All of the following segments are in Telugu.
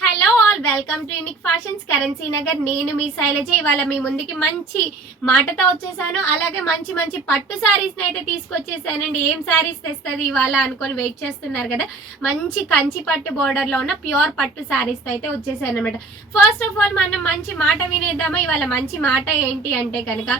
Hello all, welcome to unique fashions currency Nagar. నేను మీ శైలజ. ఇవాళ మీ ముందుకి మంచి మాటతో వచ్చేసాను. అలాగే మంచి మంచి పట్టు శారీస్ని అయితే తీసుకొచ్చేసానండి. ఏం శారీస్ తెస్తుంది ఇవాళ అనుకొని వెయిట్ చేస్తున్నారు కదా. మంచి కంచి పట్టు బోర్డర్లో ఉన్న ప్యూర్ పట్టు శారీస్తో అయితే వచ్చేసాను అనమాట. ఫస్ట్ ఆఫ్ ఆల్ మనం మంచి మాట వినేద్దామా. ఇవాళ మంచి మాట ఏంటి అంటే కనుక,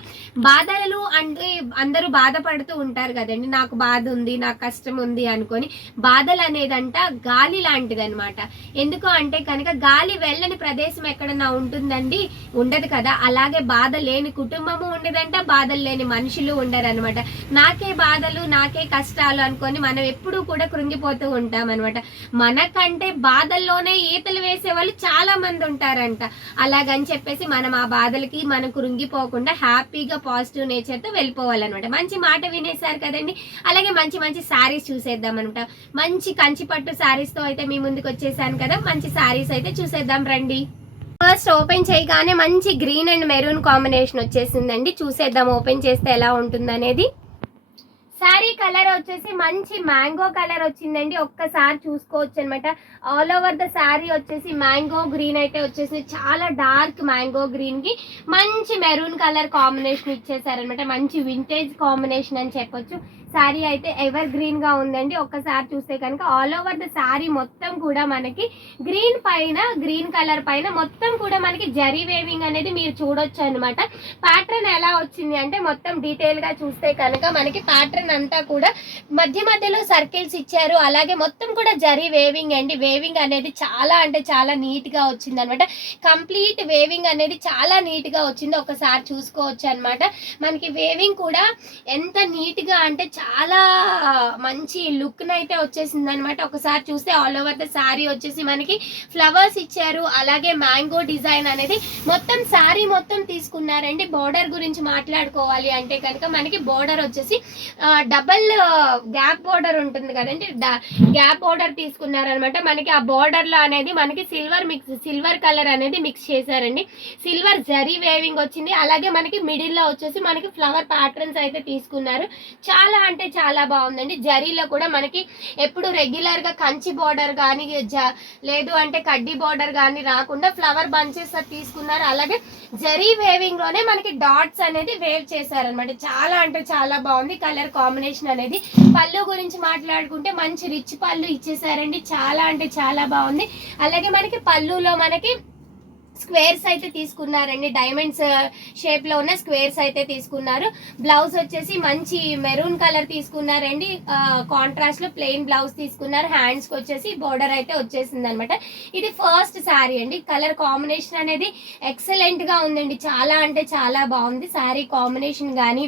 బాధలు అంటే అందరూ బాధపడుతూ ఉంటారు కదండి. నాకు బాధ ఉంది, నాకు కష్టం ఉంది అనుకొని. బాధలు అనేదంట గాలి లాంటిది అనమాట. ఎందుకు అంటే కనుక గాలి వెళ్ళని ప్రదేశం ఎక్కడన్నా ఉంటుందండి? ఉండదు కదా. అలాగే బాధ లేని కుటుంబము ఉండదంట, బాధలు లేని మనుషులు ఉండరు అనమాట. నాకే బాధలు, నాకే కష్టాలు అనుకొని మనం ఎప్పుడూ కూడా కృంగిపోతూ ఉంటాం అనమాట. మనకంటే బాధల్లోనే ఈతలు వేసే వాళ్ళు చాలా మంది ఉంటారంట. అలాగని చెప్పేసి మనం ఆ బాధలకి మనం కృంగిపోకుండా హ్యాపీగా పాజిటివ్ నేచర్తో వెళ్ళిపోవాలన్నమాట. మంచి మాట వినేశారు కదండి. అలాగే మంచి మంచి శారీస్ చూసేద్దాం అనమాట. మంచి కంచి పట్టు శారీస్తో అయితే మీ ముందుకు వచ్చేసాను కదా. మంచి శారీస్ అయితే చూసేద్దాం రండి. ఫస్ట్ ఓపెన్ చేయగానే మంచి గ్రీన్ అండ్ మెరూన్ కాంబినేషన్ వచ్చేసిందండి. చూసేద్దాం ఓపెన్ చేస్తే ఎలా ఉంటుందనేది. శారీ కలర్ వచ్చేసి మంచి మ్యాంగో కలర్ వచ్చిందండి. ఒక్కసారి చూసుకోవచ్చు అనమాట. ఆల్ ఓవర్ ద శారీ వచ్చేసి మ్యాంగో గ్రీన్ అయితే వచ్చేసి చాలా డార్క్ మ్యాంగో గ్రీన్ కి మంచి మెరూన్ కలర్ కాంబినేషన్ ఇచ్చేసారనమాట. మంచి వింటేజ్ కాంబినేషన్ అని చెప్పొచ్చు. శారీ అయితే ఎవర్ గ్రీన్ గా ఉందండి. ఒక్కసారి చూస్తే కనుక ఆల్ ఓవర్ ద శారీ మొత్తం కూడా మనకి గ్రీన్ కలర్ పైన మొత్తం కూడా మనకి జరీ వేవింగ్ అనేది మీరు చూడొచ్చు అనమాట. ప్యాటర్న్ ఎలా వచ్చింది అంటే మొత్తం డీటెయిల్ గా చూస్తే కనుక మనకి ప్యాటర్న్ అంతా కూడా మధ్య మధ్యలో సర్కిల్స్ ఇచ్చారు. అలాగే మొత్తం కూడా జరీ వేవింగ్ అండి. వేవింగ్ అనేది చాలా అంటే చాలా నీట్ గా వచ్చింది అనమాట. కంప్లీట్ వేవింగ్ అనేది చాలా నీట్ గా వచ్చింది. ఒకసారి చూసుకోవచ్చు అనమాట. మనకి వేవింగ్ కూడా ఎంత నీట్ గా అంటే చాలా మంచి లుక్ అయితే వచ్చేసింది అనమాట. ఒకసారి చూస్తే ఆల్ ఓవర్ ద శారీ వచ్చేసి మనకి ఫ్లవర్స్ ఇచ్చారు. అలాగే మ్యాంగో డిజైన్ అనేది మొత్తం శారీ మొత్తం తీసుకున్నారండి. బోర్డర్ గురించి మాట్లాడుకోవాలి అంటే కనుక మనకి బోర్డర్ వచ్చేసి డబల్ గ్యాప్ బోర్డర్ ఉంటుంది కదండి. గ్యాప్ బోర్డర్ తీసుకున్నారనమాట. మనకి ఆ బోర్డర్ లో అనేది మనకి సిల్వర్ కలర్ అనేది మిక్స్ చేశారండి. సిల్వర్ జరీ వేవింగ్ వచ్చింది. అలాగే మనకి మిడిల్ లో వచ్చేసి మనకి ఫ్లవర్ ప్యాటర్న్స్ అయితే తీసుకున్నారు. చాలా అంటే చాలా బాగుందండి. జరీలో కూడా మనకి ఎప్పుడు రెగ్యులర్ గా కంచి బోర్డర్ కానీ లేదు అంటే కడ్డీ బోర్డర్ కానీ రాకుండా ఫ్లవర్ బంచెస్ తీసుకున్నారు. అలాగే జరీ వేవింగ్ లోనే మనకి డాట్స్ అనేది వేవ్ చేశారనమాట. చాలా అంటే చాలా బాగుంది కలర్ కాంబినేషన్ అనేది. పళ్ళు గురించి మాట్లాడుకుంటే మంచి రిచ్ పళ్ళు ఇచ్చేసారండి. చాలా అంటే చాలా బాగుంది. అలాగే మనకి పళ్ళులో మనకి స్క్వేర్స్ అయితే తీసుకున్నారండి. డైమండ్స్ షేప్ లో ఉన్న స్క్వేర్స్ అయితే తీసుకున్నారు. బ్లౌజ్ వచ్చేసి మంచి మెరూన్ కలర్ తీసుకున్నారండి. కాంట్రాస్ట్ లో ప్లెయిన్ బ్లౌజ్ తీసుకున్నారు. హ్యాండ్స్ కి వచ్చేసి బోర్డర్ అయితే వచ్చేసింది అనమాట. ఇది ఫస్ట్ శారీ అండి. కలర్ కాంబినేషన్ అనేది ఎక్సలెంట్ గా ఉందండి. చాలా అంటే చాలా బాగుంది. శారీ కాంబినేషన్ కానీ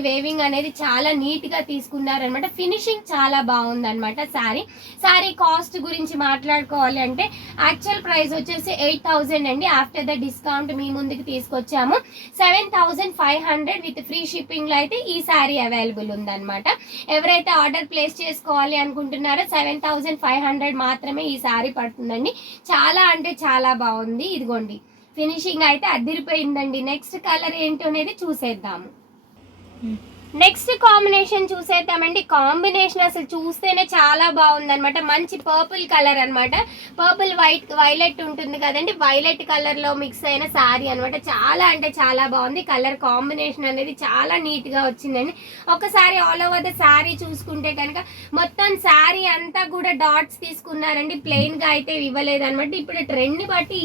వేవింగ్ అనేది చాలా నీట్ గా తీసుకున్నారు అనమాట. ఫినిషింగ్ చాలా బాగుంది అనమాట. శారీ కాస్ట్ గురించి మాట్లాడుకోవాలి అంటే యాక్చువల్ ప్రైస్ వచ్చేసి 8,000 అండి. ఆఫ్టర్ ద డిస్కౌంట్ మీ ముందుకు తీసుకొచ్చాము 7,500 విత్ ఫ్రీ షిప్పింగ్ లో అయితే ఈ శారీ అవైలబుల్ ఉందన్నమాట. ఎవరైతే ఆర్డర్ ప్లేస్ చేసుకోవాలి అనుకుంటున్నారో 7,500 మాత్రమే ఈ శారీ పడుతుందండి. చాలా అంటే చాలా బాగుంది. ఇదిగోండి ఫినిషింగ్ అయితే అదిరిపోయిందండి. నెక్స్ట్ కలర్ ఏంటో అనేది చూసేద్దాము. నెక్స్ట్ కాంబినేషన్ చూసేద్దామండి. కాంబినేషన్ అసలు చూస్తేనే చాలా బాగుంది అనమాట. మంచి పర్పుల్ కలర్ అనమాట. పర్పుల్ వైలెట్ ఉంటుంది కదండి. వైలెట్ కలర్ లో మిక్స్ అయిన శారీ అనమాట. చాలా అంటే చాలా బాగుంది. కలర్ కాంబినేషన్ అనేది చాలా నీట్ గా వచ్చిందండి. ఒకసారి ఆల్ ఓవర్ ద శారీ చూసుకుంటే కనుక మొత్తం శారీ అంతా కూడా డాట్స్ తీసుకున్నారండి. ప్లెయిన్ గా అయితే ఇవ్వలేదు అనమాట. ఇప్పుడు ట్రెండ్ ని బట్టి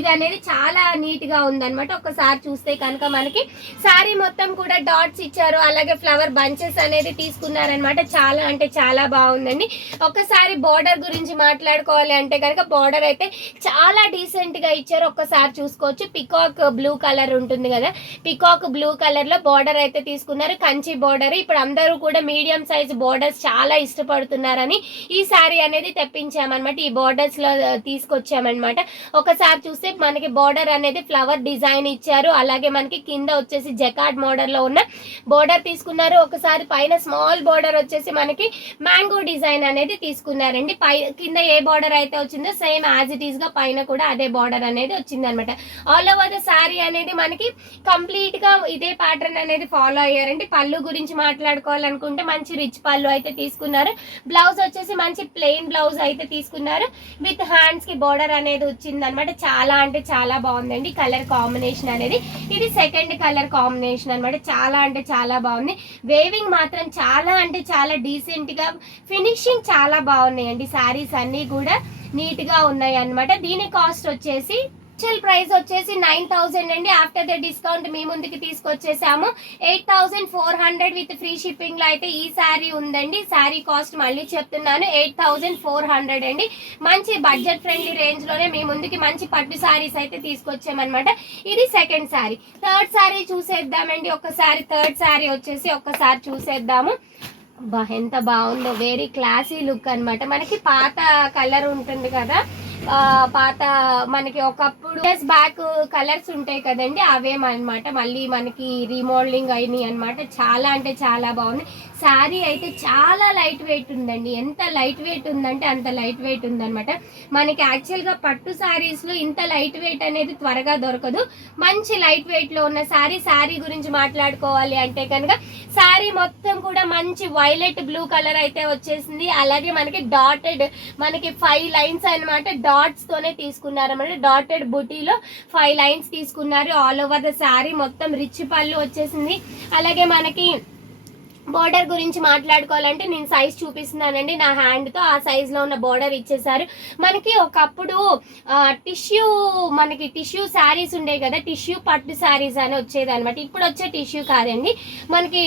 ఇది అనేది చాలా నీట్ గా ఉందన్నమాట. ఒకసారి చూస్తే కనుక మనకి శారీ మొత్తం కూడా డాట్స్ ఇచ్చారు. అలాగే ఫ్లవర్ బంచెస్ అనేది తీసుకున్నారనమాట. చాలా అంటే చాలా బాగుందండి. ఒక్కసారి బోర్డర్ గురించి మాట్లాడుకోవాలి అంటే కనుక బోర్డర్ అయితే చాలా డీసెంట్ గా ఇచ్చారు. ఒక్కసారి చూసుకోవచ్చు. పికాక్ బ్లూ కలర్ ఉంటుంది కదా. పికాక్ బ్లూ కలర్ లో బోర్డర్ అయితే తీసుకున్నారు. కంచి బోర్డర్. ఇప్పుడు అందరూ కూడా మీడియం సైజ్ బోర్డర్స్ చాలా ఇష్టపడుతున్నారని ఈ శారీ అనేది తెప్పించామన్నమాట. ఈ బోర్డర్స్ లో తీసుకొచ్చామన్నమాట. ఒకసారి చూస్తే మనకి బోర్డర్ అనేది ఫ్లవర్ డిజైన్ ఇచ్చారు. అలాగే మనకి కింద వచ్చేసి జకార్డ్ మోడల్ లో ఉన్న బోర్డర్ బోర్డర్ తీసుకున్నారు, ఒకసారి పైన స్మాల్ బోర్డర్ వచ్చేసి మనకి మ్యాంగో డిజైన్ అనేది తీసుకున్నారండి. కింద ఏ బోర్డర్ అయితే వచ్చిందో సేమ్ యాజ్ ఇట్ ఈస్ గా పైన కూడా అదే బోర్డర్ అనేది వచ్చింది అనమాట. ఆల్ ఓవర్ ద సారీ అనేది మనకి కంప్లీట్ గా ఇదే ప్యాటర్న్ అనేది ఫాలో అయ్యారండి. పళ్ళు గురించి మాట్లాడుకోవాలనుకుంటే మంచి రిచ్ పళ్ళు అయితే తీసుకున్నారు. బ్లౌజ్ వచ్చేసి మంచి ప్లెయిన్ బ్లౌజ్ అయితే తీసుకున్నారు. విత్ హ్యాండ్స్ కి బోర్డర్ అనేది వచ్చింది అనమాట. చాలా అంటే చాలా బాగుందండి కలర్ కాంబినేషన్ అనేది. ఇది సెకండ్ కలర్ కాంబినేషన్ అనమాట. చాలా అంటే చాలా బాగుంది. వేవింగ్ మాత్రం చాలా అంటే చాలా డీసెంట్ గా, ఫినిషింగ్ చాలా బాగున్నాయండి. శారీస్ అన్ని కూడా నీట్ గా ఉన్నాయి అన్నమాట. దీని కాస్ట్ వచ్చేసి ప్రైస్ వచ్చేసి 9,000 అండి. ఆఫ్టర్ ద డిస్కౌంట్ మీ ముందుకి తీసుకొచ్చేసాము 8,400 విత్ ఫ్రీ షిప్పింగ్ లో అయితే ఈ శారీ ఉందండి. శారీ కాస్ట్ మళ్ళీ చెప్తున్నాను 8,400 అండి. మంచి బడ్జెట్ ఫ్రెండ్లీ రేంజ్ లోనే మీ ముందుకి మంచి పట్టు శారీస్ అయితే తీసుకొచ్చామన్నమాట. ఇది సెకండ్ శారీ. థర్డ్ శారీ చూసేద్దామండి ఒకసారి. థర్డ్ శారీ వచ్చేసి ఒక్కసారి చూసేద్దాము. ఎంత బాగుందో, వెరీ క్లాసీ లుక్ అన్నమాట. మనకి పాత కలర్ ఉంటుంది కదా, పాత మనకి ఒకప్పుడు బ్యాక్ కలర్స్ ఉంటాయి కదండి, అవేమన్నమాట మళ్ళీ మనకి రీమోడలింగ్ అయినాయి అనమాట. చాలా అంటే చాలా బాగుంది. శారీ అయితే చాలా లైట్ వెయిట్ ఉందండి. ఎంత లైట్ వెయిట్ ఉందంటే అంత లైట్ వెయిట్ ఉందన్నమాట. మనకి యాక్చువల్గా పట్టు శారీస్లో ఇంత లైట్ వెయిట్ అనేది త్వరగా దొరకదు. మంచి లైట్ వెయిట్లో ఉన్న శారీ గురించి మాట్లాడుకోవాలి అంటే కనుక శారీ మొత్తం కూడా మంచి వైలెట్ బ్లూ కలర్ అయితే వచ్చేసింది. అలాగే మనకి డాటెడ్, మనకి 5 లైన్స్ అనమాట, డాట్స్ తోనే తీసుకున్నారు అన్నమాట. డాటెడ్ బుటీలో 5 లైన్స్ తీసుకున్నారు. ఆల్ ఓవర్ ద శారీ మొత్తం రిచ్ పళ్ళు వచ్చేసింది. అలాగే మనకి బోర్డర్ గురించి మాట్లాడుకోవాలంటే నేను సైజ్ చూపిస్తున్నానండి నా హ్యాండ్ తో. ఆ సైజ్ లో ఉన్న బోర్డర్ ఇచ్చేసారు. మనకి ఒకప్పుడు టిష్యూ శారీస్ ఉండేవి కదా, టిష్యూ పట్టు శారీస్ అని వచ్చేది అనమాట. ఇప్పుడు వచ్చే టిష్యూ కాదండి, మనకి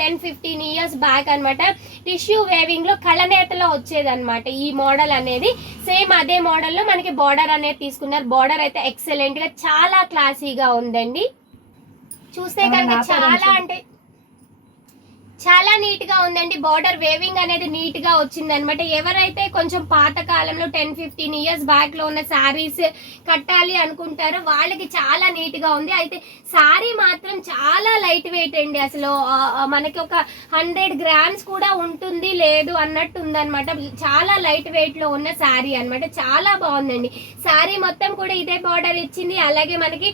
10-15 ఇయర్స్ బ్యాక్ అనమాట. టిష్యూ వేవింగ్ లో కళనేతలో వచ్చేది అనమాట ఈ మోడల్ అనేది. సేమ్ అదే మోడల్ లో మనకి బోర్డర్ అనేది తీసుకున్నారు. బోర్డర్ అయితే ఎక్సలెంట్ గా చాలా క్లాసీగా ఉందండి. చూస్తే కనుక చాలా అంటే చాలా నీట్ గా ఉందండి. బార్డర్ వేవింగ్ అనేది నీట్ గా వచ్చింది అనమాట. ఎవరైతే కొంచెం పాత కాలంలో 10-15 ఇయర్స్ బ్యాక్ లో ఉన్న శారీస్ కట్టాలి అనుకుంటారో వాళ్ళకి చాలా నీట్ గా ఉంది. అయితే శారీ మాత్రం చాలా లైట్ వెయిట్ అండి. అసలు మనకి ఒక 100 గ్రామ్స్ కూడా ఉంటుంది లేదు అన్నట్టు ఉందన్నమాట. చాలా లైట్ వెయిట్ లో ఉన్న శారీ అనమాట. చాలా బాగుందండి. శారీ మొత్తం కూడా ఇదే బార్డర్ ఇచ్చింది. అలాగే మనకి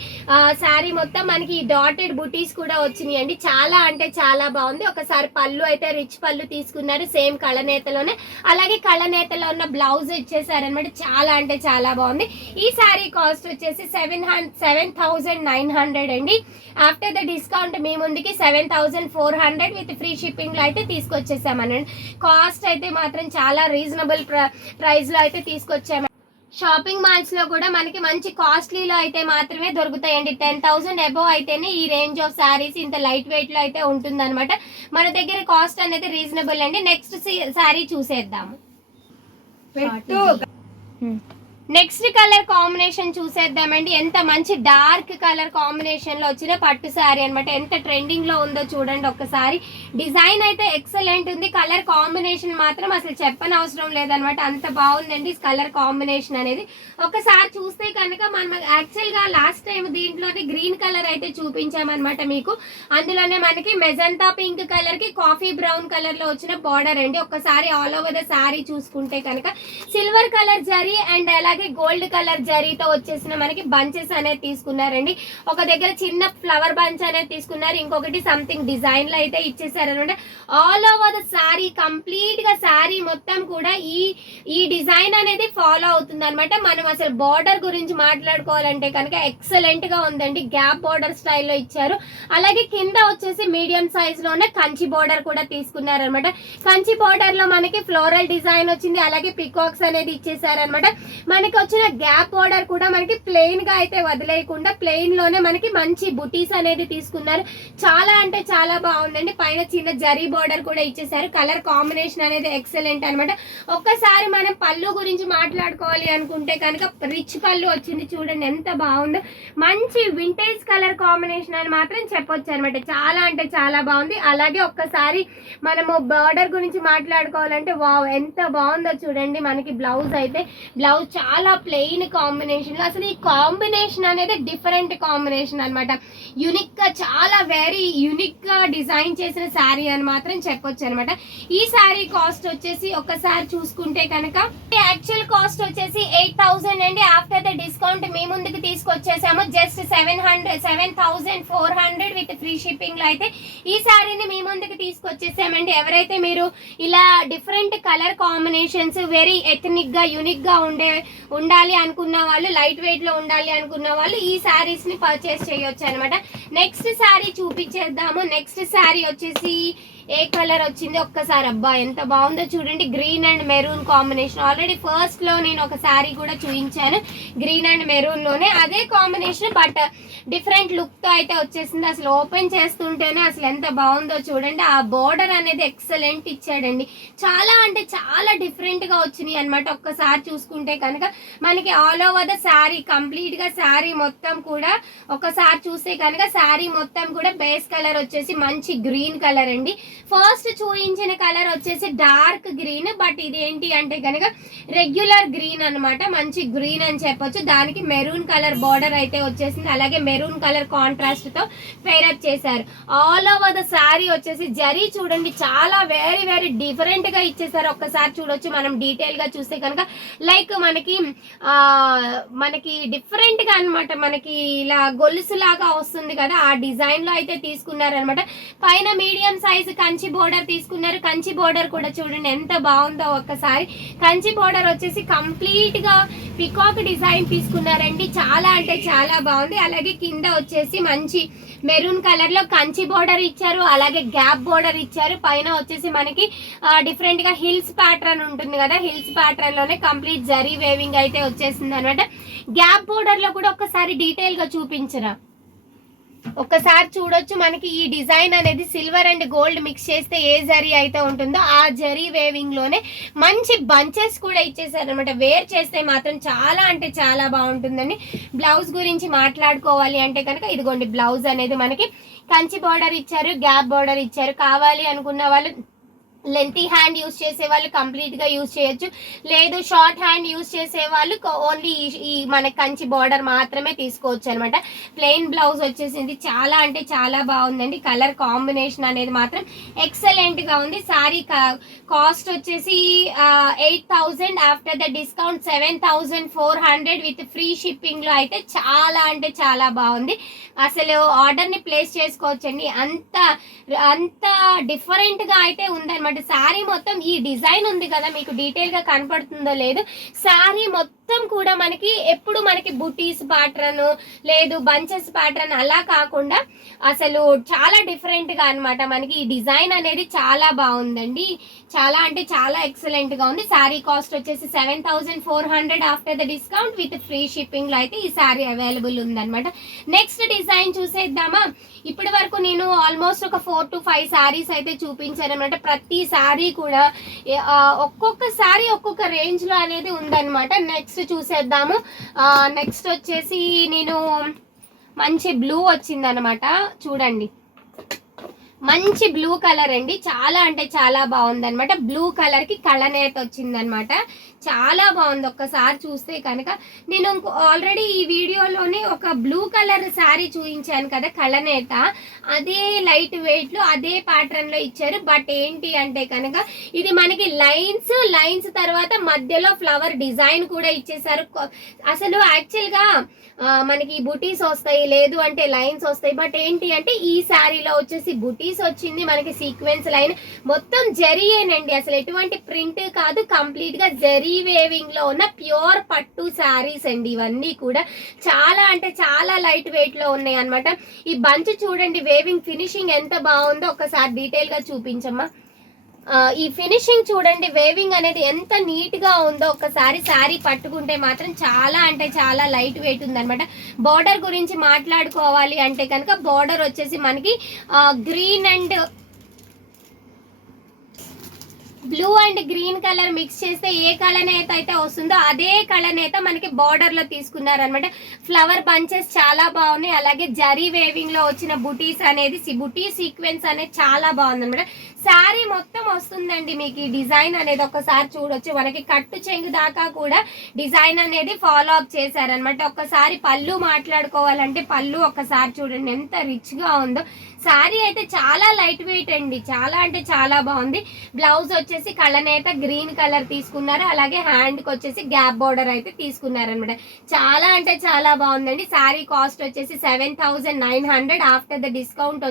శారీ మొత్తం మనకి డాటెడ్ బుటీస్ కూడా వచ్చినాయి అండి. చాలా అంటే చాలా బాగుంది. ఒకసారి పళ్ళు అయితే రిచ్ పళ్ళు తీసుకున్నారు సేమ్ కళనేతలోనే. అలాగే కళనేతలో ఉన్న బ్లౌజ్ ఇచ్చేసారనమాట. చాలా అంటే చాలా బాగుంది. ఈ శారీ కాస్ట్ వచ్చేసి 7,900 అండి. ఆఫ్టర్ ద డిస్కౌంట్ మీ ముందుకి 7,400 విత్ ఫ్రీ షిప్పింగ్ లో అయితే తీసుకొచ్చేసామనండి. కాస్ట్ అయితే మాత్రం చాలా రీజనబుల్ ప్రైస్ లో అయితే తీసుకొచ్చాము. షాపింగ్ మాల్స్ లో కూడా మనకి మంచి కాస్ట్లీలో అయితే మాత్రమే దొరుకుతాయండి. 10,000 అబోవ్ అయితేనే ఈ రేంజ్ ఆఫ్ శారీస్ ఇంత లైట్ వెయిట్ లో అయితే ఉంటుంది అనమాట. మన దగ్గర కాస్ట్ అనేది రీజనబుల్ అండి. నెక్స్ట్ శారీ చూసేద్దాము. నెక్స్ట్ కలర్ కాంబినేషన్ చూసేద్దామండి. ఎంత మంచి డార్క్ కలర్ కాంబినేషన్ లో వచ్చిన పట్టు శారీ అనమాట. ఎంత ట్రెండింగ్ లో ఉందో చూడండి ఒక్కసారి. డిజైన్ అయితే ఎక్సలెంట్ ఉంది. కలర్ కాంబినేషన్ మాత్రం అసలు చెప్పనవసరం లేదనమాట. అంత బాగుందండి కలర్ కాంబినేషన్ అనేది. ఒకసారి చూస్తే కనుక మనం యాక్చువల్ గా లాస్ట్ టైం దీంట్లోనే గ్రీన్ కలర్ అయితే చూపించామన్నమాట మీకు. అందులోనే మనకి మెజంతా పింక్ కలర్ కి కాఫీ బ్రౌన్ కలర్ లో వచ్చిన బార్డర్ అండి. ఒక్కసారి ఆల్ ఓవర్ ద శారీ చూసుకుంటే కనుక సిల్వర్ కలర్ జరీ అండ్ అలాగే గోల్డ్ కలర్ జరీతో వచ్చేసిన మనకి బంచెస్ అనేది తీసుకున్నారండి. ఒక దగ్గర చిన్న ఫ్లవర్ బంచ్ అనేది తీసుకున్నారు, ఇంకొకటి సంథింగ్ డిజైన్ లో అయితే ఇచ్చేసారనమాట. All over the sari complete గా శారీ మొత్తం కూడా ఈ డిజైన్ అనేది ఫాలో అవుతుంది అనమాట. మనం అసలు బార్డర్ గురించి మాట్లాడుకోవాలంటే కనుక ఎక్సలెంట్ గా ఉందండి. గ్యాప్ బార్డర్ స్టైల్లో ఇచ్చారు. అలాగే కింద వచ్చేసి మీడియం సైజ్ లోనే కంచి బార్డర్ కూడా తీసుకున్నారనమాట. కంచి బార్డర్ లో మనకి ఫ్లోరల్ డిజైన్ వచ్చింది. అలాగే పికాక్స్ అనేది ఇచ్చేసారనమాట. మనకి వచ్చిన గ్యాప్ బార్డర్ కూడా మనకి ప్లెయిన్ గా అయితే వదిలేయకుండా ప్లెయిన్ లోనే మనకి మంచి బుటీస్ అనేది తీసుకున్నారు. చాలా అంటే చాలా బాగుందండి. పైన చిన్న జరీ బార్డర్ కూడా ఇచ్చేసారు. కలర్ కాంబినేషన్ అనేది ఎక్సలెంట్ అనమాట. ఒక్కసారి మనం పళ్ళు గురించి మాట్లాడుకోవాలి అనుకుంటే కనుక రిచ్ పళ్ళు వచ్చింది చూడండి ఎంత బాగుందో. మంచి వింటేజ్ కలర్ కాంబినేషన్ అని మాత్రం చెప్పొచ్చు అనమాట. చాలా అంటే చాలా బాగుంది. అలాగే ఒక్కసారి మనము బార్డర్ గురించి మాట్లాడుకోవాలంటే వావ్ ఎంత బాగుందో చూడండి. మనకి బ్లౌజ్ అయితే బ్లౌజ్ చాలా చాలా ప్లెయిన్ కాంబినేషన్. అసలు ఈ కాంబినేషన్ అనేది డిఫరెంట్ కాంబినేషన్ అనమాట. యూనిక్ గా, చాలా వెరీ యూనిక్ గా డిజైన్ చేసిన శారీ అని మాత్రం చెప్పొచ్చు అనమాట. ఈ శారీ కాస్ట్ వచ్చేసి ఒక్కసారి చూసుకుంటే కనుక యాక్చువల్ కాస్ట్ వచ్చేసి 8,000 అండి. ఆఫ్టర్ ద డిస్కౌంట్ మీ ముందుకు తీసుకొచ్చేసాము జస్ట్ 7,400 విత్ ఫ్రీ షిప్పింగ్ లో అయితే ఈ శారీని మీ ముందుకు తీసుకొచ్చేసామండి. ఎవరైతే మీరు ఇలా different colour combinations very ethnic గా యూనిక్ గా ఉండాలి అనుకున్న వాళ్ళు, లైట్ వెయిట్ లో ఉండాలి అనుకున్న వాళ్ళు ఈ శారీస్ ని పర్చేస్ చేయొచ్చు అనమాట. నెక్స్ట్ శారీ చూపించేద్దాము. నెక్స్ట్ శారీ వచ్చేసి ఏ కలర్ వచ్చింది ఒక్కసారి, అబ్బా ఎంత బాగుందో చూడండి. Green and maroon combination. Already first లో నేను ఒక శారీ కూడా చూపించాను గ్రీన్ అండ్ మెరూన్ లోనే, అదే కాంబినేషన్ బట్ డిఫరెంట్ లుక్ తో అయితే వచ్చేసింది. అసలు ఓపెన్ చేస్తుంటేనే అసలు ఎంత బాగుందో చూడండి. ఆ బోర్డర్ అనేది ఎక్సలెంట్ ఇచ్చాడండి. చాలా అంటే చాలా డిఫరెంట్ గా వచ్చినాయి అనమాట. ఒక్కసారి చూసుకుంటే కనుక మనకి all over the sari complete గా శారీ మొత్తం కూడా ఒకసారి చూస్తే కనుక శారీ మొత్తం కూడా బేస్ కలర్ వచ్చేసి మంచి గ్రీన్ కలర్ అండి. ఫస్ట్ చూపించిన కలర్ వచ్చేసి డార్క్ గ్రీన్, బట్ ఇది ఏంటి అంటే కనుక రెగ్యులర్ గ్రీన్ అనమాట. మంచి గ్రీన్ అని చెప్పొచ్చు. దానికి మెరూన్ కలర్ బార్డర్ అయితే వచ్చేసింది. అలాగే మెరూన్ కలర్ కాంట్రాస్ట్ తో పేరప్ చేశారు. ఆల్ ఓవర్ ద శారీ వచ్చేసి జరీ చూడండి, చాలా వెరీ వెరీ డిఫరెంట్ గా ఇచ్చేసారు. ఒక్కసారి చూడొచ్చు మనం డీటెయిల్ గా చూస్తే కనుక. లైక్ మనకి డిఫరెంట్ గా అనమాట. మనకి ఇలా గొలుసు లాగా వస్తుంది కదా, ఆ డిజైన్ లో అయితే తీసుకున్నారనమాట. పైన మీడియం సైజ్ కంచి బోర్డర్ తీసుకున్నారు. కంచి బోర్డర్ కూడా చూడండి ఎంత బాగుందో ఒక్కసారి. కంచి బోర్డర్ వచ్చేసి కంప్లీట్ గా పికాక్ డిజైన్ తీసుకున్నారండి. చాలా అంటే చాలా బాగుంది. అలాగే కింద వచ్చేసి మంచి మెరూన్ కలర్ లో కంచి బోర్డర్ ఇచ్చారు. అలాగే గ్యాప్ బోర్డర్ ఇచ్చారు. పైన వచ్చేసి మనకి డిఫరెంట్ గా హిల్స్ ప్యాటర్న్ ఉంటుంది కదా, హిల్స్ ప్యాటర్న్ లోనే కంప్లీట్ జరీ వేవింగ్ అయితే వచ్చేసింది అనమాట. గ్యాప్ బోర్డర్ లో కూడా ఒక్కసారి డీటెయిల్ గా చూపించరా, ఒక్కసారి చూడొచ్చు. మనకి ఈ డిజైన్ అనేది సిల్వర్ అండ్ గోల్డ్ మిక్స్ చేస్తే ఏ జరీ అయితే ఉంటుందో ఆ జరీ వేవింగ్ లోనే మంచి బంచెస్ కూడా ఇచ్చేసారు అనమాట. వేర్ చేస్తే మాత్రం చాలా అంటే చాలా బాగుంటుందండి. బ్లౌజ్ గురించి మాట్లాడుకోవాలి అంటే కనుక ఇదిగోండి, బ్లౌజ్ అనేది మనకి కంచి బార్డర్ ఇచ్చారు, గ్యాప్ బార్డర్ ఇచ్చారు. కావాలి అనుకున్న వాళ్ళు లెంతీ హ్యాండ్ యూజ్ చేసే వాళ్ళు కంప్లీట్ గా యూజ్ చేయొచ్చు. లేదు షార్ట్ హ్యాండ్ యూజ్ చేసే వాళ్ళు ఓన్లీ ఈ మన కంచి బార్డర్ మాత్రమే తీసుకోవచ్చు అనమాట. ప్లెయిన్ బ్లౌజ్ వచ్చేసింది. చాలా అంటే చాలా బాగుందండి. కలర్ కాంబినేషన్ అనేది మాత్రం ఎక్సలెంట్ గా ఉంది. సారీ కాస్ట్ వచ్చేసి 8,000, after the discount 7,400 with free shipping లో అయితే చాలా అంటే చాలా బాగుంది. అసలు ఆర్డర్ ని ప్లేస్ చేసుకోవచ్చండి. అంత డిఫరెంట్ గా అయితే ఉందన్నమాట. శారీ మొత్తం ఈ డిజైన్ ఉంది కదా, మీకు డీటెయిల్ గా కనపడుతుందో లేదు. శారీ మొత్తం కూడా మనకి ఎప్పుడు మనకి బుటీస్ ప్యాటర్న్ లేదు బంచెస్ ప్యాటర్న్ అలా కాకుండా అసలు చాలా డిఫరెంట్ గా అన్నమాట. మనకి ఈ డిజైన్ అనేది చాలా బాగుందండి. చాలా అంటే చాలా ఎక్సలెంట్ గా ఉంది. శారీ కాస్ట్ వచ్చేసి 7,400 after the discount with free shipping లో అయితే ఈ శారీ అవైలబుల్ ఉందన్నమాట. నెక్స్ట్ డిజైన్ చూసేద్దామా. ఇప్పటి వరకు నేను ఆల్మోస్ట్ ఒక 4 to 5 శారీస్ అయితే చూపించాను అనమాట. ప్రతి శారీ కూడా ఒక్కొక్క శారీ ఒక్కొక్క రేంజ్ లో అనేది ఉందన్నమాట. నెక్స్ట్ చూసేద్దాము. నెక్స్ట్ వచ్చేసి నేను మంచి బ్లూ వచ్చిందనమాట. చూడండి, మంచి బ్లూ కలర్ అండి. చాలా అంటే చాలా బాగుంది అనమాట. బ్లూ కలర్ కి కళనేత వచ్చిందనమాట. చాలా బాగుంది. ఒక్కసారి చూస్తే కనుక నేను ఆల్రెడీ ఈ వీడియోలోనే ఒక బ్లూ కలర్ శారీ చూపించాను కదా కళనేత, అదే లైట్ వెయిట్ లో అదే ప్యాటర్న్ లో ఇచ్చారు. బట్ ఏంటి అంటే కనుక ఇది మనకి లైన్స్ తర్వాత మధ్యలో ఫ్లవర్ డిజైన్ కూడా ఇచ్చేసారు. అసలు యాక్చువల్ గా మనకి బుటీస్ వస్తాయి, లేదు అంటే లైన్స్ వస్తాయి. బట్ ఏంటి అంటే ఈ శారీలో వచ్చేసి బుటీస్ వచ్చింది, మనకి సీక్వెన్స్ లైన్ మొత్తం జరీయేనండి. అసలు ఎటువంటి ప్రింట్ కాదు, కంప్లీట్ గా జరీ వేవింగ్ లో ఉన్న ప్యూర్ పట్టు శారీస్ అండి. ఇవన్నీ కూడా చాలా అంటే చాలా లైట్ వెయిట్ లో ఉన్నాయి అనమాట. ఈ బంచ్ చూడండి, వేవింగ్ ఫినిషింగ్ ఎంత బాగుందో ఒకసారి డీటెయిల్ గా చూపించమ్మా. ఈ ఫినిషింగ్ చూడండి, వేవింగ్ అనేది ఎంత నీట్ గా ఉందో ఒకసారి శారీ పట్టుకుంటే మాత్రం చాలా అంటే చాలా లైట్ వెయిట్ ఉందన్నమాట. బార్డర్ గురించి మాట్లాడుకోవాలి అంటే కనుక బార్డర్ వచ్చేసి మనకి green and blue and green colour mix చేస్తే ఏ కళనేత అయితే వస్తుందో అదే కళనేత మనకి బార్డర్ లో తీసుకున్నారనమాట. ఫ్లవర్ బంచెస్ చాలా బాగున్నాయి. అలాగే జరీ వేవింగ్ లో వచ్చిన బుటీస్ అనేది బుటీ సీక్వెన్స్ అనేది చాలా బాగుంది అనమాట. శారీ మొత్తం వస్తుందండి మీకు ఈ డిజైన్ అనేది ఒకసారి చూడొచ్చు. మనకి కట్టు చెంగు దాకా కూడా డిజైన్ అనేది ఫాలో అప్ చేశారనమాట. ఒక్కసారి పళ్ళు మాట్లాడుకోవాలంటే పళ్ళు ఒక్కసారి చూడండి ఎంత రిచ్ గా ఉందో. శారీ అయితే చాలా లైట్ వెయిట్ అండి, చాలా అంటే చాలా బాగుంది. బ్లౌజ్ వచ్చేసి కళ్ళనేత గ్రీన్ కలర్ తీసుకున్నారు. అలాగే హ్యాండ్ కి వచ్చేసి గ్యాప్ బోర్డర్ అయితే తీసుకున్నారు అనమాట. చాలా అంటే చాలా బాగుందండి. శారీ కాస్ట్ వచ్చేసి 7,900. After the discount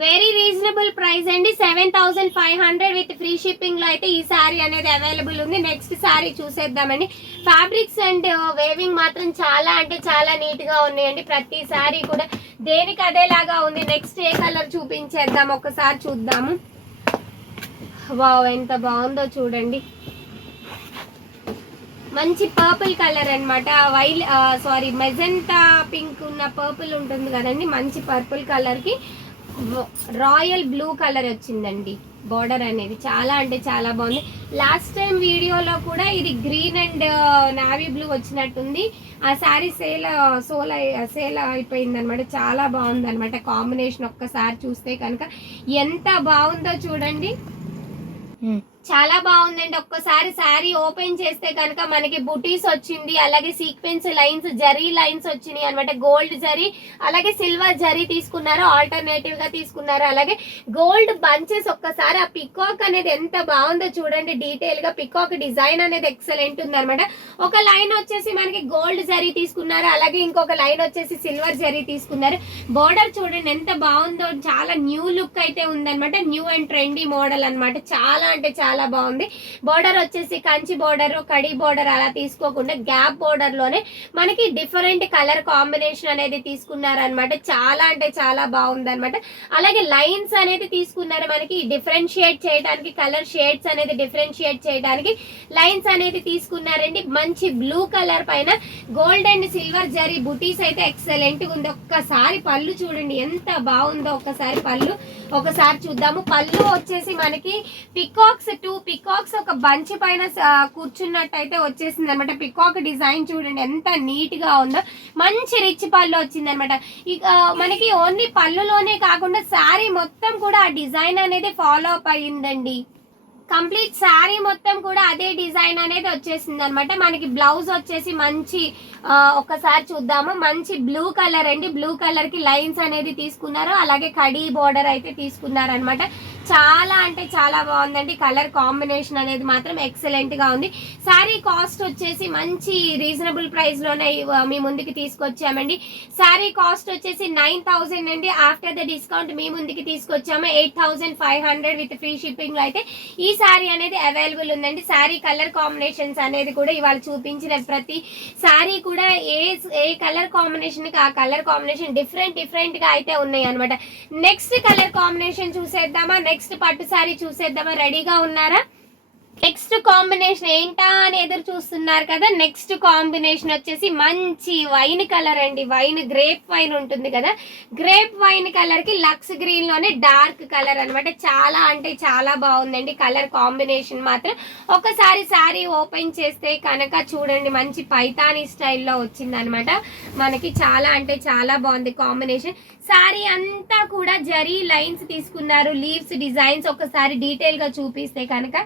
very reasonable price అండి. 7,500 విత్ ఫ్రీ షిప్పింగ్ లో అయితే ఈ సారీ అనేది అవైలబుల్ ఉంది. నెక్స్ట్ సారీ చూసేద్దామండి. ఫ్యాబ్రిక్స్ అండ్ వేవింగ్ మాత్రం చాలా అంటే చాలా నీట్ గా ఉన్నాయండి. ప్రతి సారీ కూడా దేనికి అదేలాగా ఉంది. నెక్స్ట్ ఏ కలర్ చూపించేద్దాం ఒకసారి చూద్దాము. వావ్ ఎంత బాగుందో చూడండి. మంచి పర్పుల్ కలర్ అనమాట. మెజెంటా పింక్ ఉన్న పర్పుల్ ఉంటుంది కదండి, మంచి పర్పుల్ కలర్ కి రాయల్ బ్లూ కలర్ వచ్చిందండి బార్డర్ అనేది. చాలా అంటే చాలా బాగుంది. లాస్ట్ టైం వీడియోలో కూడా ఇది గ్రీన్ అండ్ నావీ బ్లూ వచ్చినట్టుంది. ఆ శారీ సేల్ అయిపోయింది అనమాట. చాలా బాగుంది అనమాట కాంబినేషన్. ఒక్కసారి చూస్తే కనుక ఎంత బాగుందో చూడండి. చాలా బాగుందండి. ఒక్కసారి శారీ ఓపెన్ చేస్తే కనుక మనకి బుటీస్ వచ్చింది, అలాగే సీక్వెన్స్ లైన్స్ జరీ లైన్స్ వచ్చినాయి అనమాట. గోల్డ్ జరీ అలాగే సిల్వర్ జరీ తీసుకున్నారు, ఆల్టర్నేటివ్ గా తీసుకున్నారు. అలాగే గోల్డ్ బంచెస్. ఒక్కసారి ఆ పికాక్ అనేది ఎంత బాగుందో చూడండి. డీటెయిల్ గా పికాక్ డిజైన్ అనేది ఎక్సలెంట్ ఉంది అనమాట. ఒక లైన్ వచ్చేసి మనకి గోల్డ్ జరీ తీసుకున్నారు, అలాగే ఇంకొక లైన్ వచ్చేసి సిల్వర్ జరీ తీసుకున్నారు. బోర్డర్ చూడండి ఎంత బాగుందో. చాలా న్యూ లుక్ అయితే ఉందన్నమాట. న్యూ అండ్ ట్రెండీ మోడల్ అనమాట. చాలా అంటే చాలా బాగుంది. బోర్డర్ వచ్చేసి కంచి బోర్డర్, కడి బోర్డర్ అలా తీసుకోకుండా గ్యాప్ బోర్డర్ లోనే మనకి డిఫరెంట్ కలర్ కాంబినేషన్ అనేది తీసుకున్నారనమాట. చాలా అంటే చాలా బాగుంది అనమాట. అలాగే లైన్స్ అనేది తీసుకున్నారు. మనకి డిఫరెన్షియేట్ చేయడానికి కలర్ షేడ్స్ అనేది డిఫరెన్షియేట్ చేయడానికి లైన్స్ అనేది తీసుకున్నారండి. మంచి బ్లూ కలర్ పైన గోల్డ్ అండ్ సిల్వర్ జరీ బుటీస్ అయితే ఎక్సలెంట్ ఉంది. ఒక్కసారి పళ్ళు చూడండి ఎంత బాగుందో. ఒక్కసారి పళ్ళు ఒకసారి చూద్దాము. పళ్ళు వచ్చేసి మనకి పికాక్స్ 2 పికాక్స్ ఒక బంచ్ పైన కూర్చున్నట్టు అయితే వచ్చేసింది అనమాట. పికాక్ డిజైన్ చూడండి ఎంత నీట్ గా ఉందో. మంచి రిచ్ పళ్ళు వచ్చింది అనమాట. ఇక మనకి ఓన్లీ పళ్ళులోనే కాకుండా శారీ మొత్తం కూడా ఆ డిజైన్ అనేది ఫాలో అప్ అయ్యిందండి. కంప్లీట్ శారీ మొత్తం కూడా అదే డిజైన్ అనేది వచ్చేసింది అనమాట. మనకి బ్లౌజ్ వచ్చేసి మంచి ఒక్కసారి చూద్దాము. మంచి బ్లూ కలర్ అండి. బ్లూ కలర్ కి లైన్స్ అనేది తీసుకున్నారు, అలాగే కడీ బోర్డర్ అయితే తీసుకున్నారు అనమాట. చాలా అంటే చాలా బాగుందండి. కలర్ కాంబినేషన్ అనేది మాత్రం ఎక్సలెంట్ గా ఉంది. శారీ కాస్ట్ వచ్చేసి మంచి రీజనబుల్ ప్రైస్ లోనే మీ ముందుకి తీసుకొచ్చామండి. శారీ కాస్ట్ వచ్చేసి 9,000 అండి. ఆఫ్టర్ ద డిస్కౌంట్ మీ ముందుకి తీసుకొచ్చాము 8,500 విత్ ఫ్రీ షిప్పింగ్ లో అయితే ఈ శారీ అనేది అవైలబుల్ ఉందండి. శారీ కలర్ కాంబినేషన్స్ అనేది కూడా ఇవాళ చూపించిన ప్రతి శారీ కూడా ఏ కలర్ కాంబినేషన్ కి ఆ కలర్ కాంబినేషన్ డిఫరెంట్ గా అయితే ఉన్నాయి అనమాట. నెక్స్ట్ కలర్ కాంబినేషన్ చూసేద్దామా? నెక్స్ట్ పట్టు శారీ చూసేద్దామా? రెడీగా ఉన్నారా? నెక్స్ట్ కాంబినేషన్ ఏంటా అని ఎదురు చూస్తున్నారు కదా. నెక్స్ట్ కాంబినేషన్ వచ్చేసి మంచి వైన్ కలర్ అండి. వైన్ గ్రేప్ వైన్ ఉంటుంది కదా, గ్రేప్ వైన్ కలర్ కి లక్స్ గ్రీన్ లోనే డార్క్ కలర్ అనమాట. చాలా అంటే చాలా బాగుందండి కలర్ కాంబినేషన్ మాత్రం. ఒకసారి శారీ ఓపెన్ చేస్తే కనుక చూడండి మంచి పైతానీ స్టైల్లో వచ్చింది అనమాట. మనకి చాలా అంటే చాలా బాగుంది కాంబినేషన్. శారీ అంతా కూడా జరీ లైన్స్ తీసుకున్నారు, లీవ్స్ డిజైన్స్. ఒకసారి డీటెయిల్ గా చూపిస్తే కనుక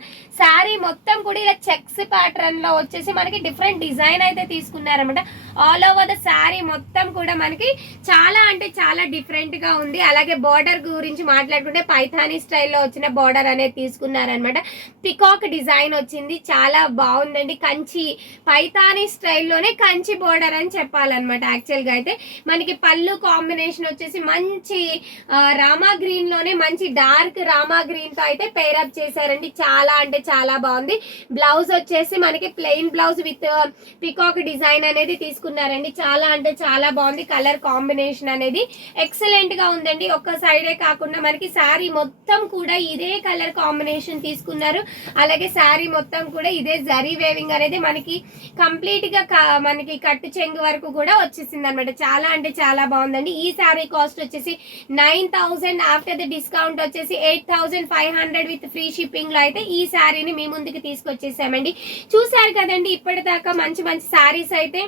శారీ మొత్తం కూడా ఇలా చెక్స్ ప్యాటర్న్ లో వచ్చేసి మనకి డిఫరెంట్ డిజైన్ అయితే తీసుకున్నారనమాట. ఆల్ ఓవర్ ద శారీ మొత్తం కూడా మనకి చాలా అంటే చాలా డిఫరెంట్ గా ఉంది. అలాగే బార్డర్ గురించి మాట్లాడుకుంటే పైథానీ స్టైల్లో వచ్చిన బార్డర్ అనేది తీసుకున్నారనమాట. పికాక్ డిజైన్ వచ్చింది, చాలా బాగుందండి. కంచి పైథానీ స్టైల్లోనే కంచి బార్డర్ అని చెప్పాలన్నమాట. యాక్చువల్ గా అయితే మనకి పళ్ళు కాంబినేషన్ వచ్చేసి మంచి రామా గ్రీన్ లోనే మంచి డార్క్ రామా గ్రీన్ తో అయితే పేరప్ చేశారండి. చాలా అంటే చాలా చాలా బాగుంది. బ్లౌజ్ వచ్చేసి మనకి plain blouse with peacock design అనేది తీసుకున్నారండి. చాలా అంటే చాలా బాగుంది. కలర్ కాంబినేషన్ అనేది ఎక్సలెంట్ గా ఉందండి. ఒక్క సైడే కాకుండా మనకి శారీ మొత్తం కూడా ఇదే కలర్ కాంబినేషన్ తీసుకున్నారు. అలాగే శారీ మొత్తం కూడా ఇదే జరీ వేవింగ్ అనేది మనకి కంప్లీట్ గా మనకి కట్టు చెంగు వరకు కూడా వచ్చేసింది అనమాట. చాలా అంటే చాలా బాగుందండి. ఈ శారీ కాస్ట్ వచ్చేసి 9,000, ఆఫ్టర్ ద డిస్కౌంట్ వచ్చేసి 8,500 విత్ ఫ్రీ షిప్పింగ్ లో అయితే ఈ శారీని మీ ముందుకు తీసుకొచ్చేసామండి. చూసారు కదండి ఇప్పటిదాకా మంచి మంచి శారీస్ అయితే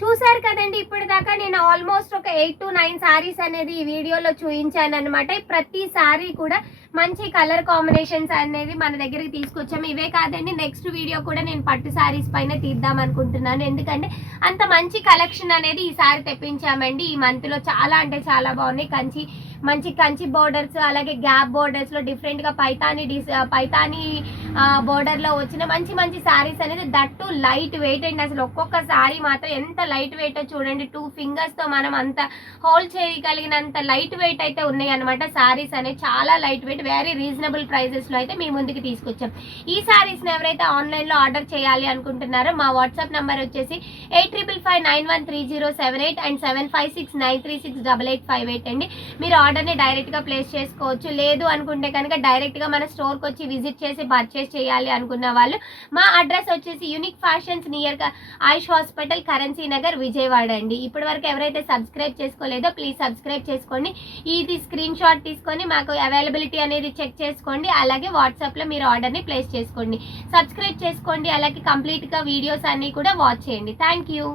చూసారు కదండి. ఇప్పటిదాకా నేను ఆల్మోస్ట్ ఒక 8 to 9 శారీస్ అనేది ఈ వీడియోలో చూపించాను అనమాట. ప్రతి శారీ కూడా మంచి కలర్ కాంబినేషన్స్ అనేది మన దగ్గరికి తీసుకొచ్చాము. ఇవే కాదండి, నెక్స్ట్ వీడియో కూడా నేను పట్టు శారీస్ పైన తీద్దాం అనుకుంటున్నాను. ఎందుకంటే అంత మంచి కలెక్షన్ అనేది ఈసారి తెప్పించామండి. ఈ మంత్ లో చాలా అంటే చాలా బాగున్నాయి. మంచి కంచి బోర్డర్స్, అలాగే గ్యాప్ బోర్డర్స్ లో డిఫరెంట్ గా పైతాని బోర్డర్ లో వచ్చిన మంచి మంచి శారీస్ అనేది దట్టు లైట్ వెయిట్ అండి. అసలు ఒక్కొక్క శారీ మాత్రం ఎంత లైట్ వెయిట్ చూడండి. 2 fingers తో మనం అంత హోల్డ్ చేయగలిగినంత లైట్ వెయిట్ అయితే ఉన్నాయి అనమాట. శారీస్ అనేది చాలా light weight, very reasonable prices లో అయితే మీ ముందుకు తీసుకొచ్చాం. ఈ శారీస్ ని ఎవరైతే ఆన్లైన్ లో ఆర్డర్ చేయాలి అనుకుంటున్నారో మా వాట్సాప్ నంబర్ వచ్చేసి 8555913078 అండ్ 7569368858 అండి. మీరు ఆర్డర్ ని డైరెక్ట్ గా ప్లేస్ చేసుకోవచ్చు. లేదు అనుకుంటే కనుక డైరెక్ట్ గా మన స్టోర్ కి వచ్చి విజిట్ చేసి పర్చేస్ చేయాలి అనుకున్న వాళ్ళు మా అడ్రస్ వచ్చేసి యూనిక్ ఫ్యాషన్స్ నియర్ ఆయుష్ హాస్పిటల్, కరెన్సీ నగర్, విజయవాడ అండి. ఇప్పటి వరకు ఎవరైతే సబ్స్క్రైబ్ చేసుకోలేదో ప్లీజ్ సబ్స్క్రైబ్ చేసుకోండి. ఇది స్క్రీన్ షాట్ తీసుకొని మాకు అవైలబిలిటీ అనేది చెక్ చేసుకోండి. అలాగే వాట్సాప్ లో మీరు ఆర్డర్ ని ప్లేస్ చేసుకోండి. సబ్స్క్రైబ్ చేసుకోండి. అలాగే కంప్లీట్ గా వీడియోస్ అన్ని కూడా వాచ్ చేయండి. Thank you.